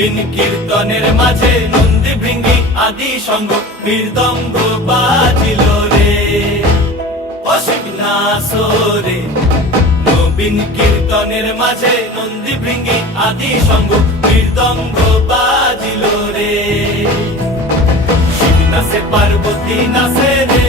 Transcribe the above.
নবীন কীর্তনের মাঝে নন্দী ভৃঙ্গি আদি সঙ্গ মৃদঙ্গ বাজিল রে অসীম নাসরে। নবীন কীর্তনের মাঝে নন্দী ভৃঙ্গি আদি সঙ্গ মৃদঙ্গ বাজিল রে। শিব নাচে পার্বতী নাচে রে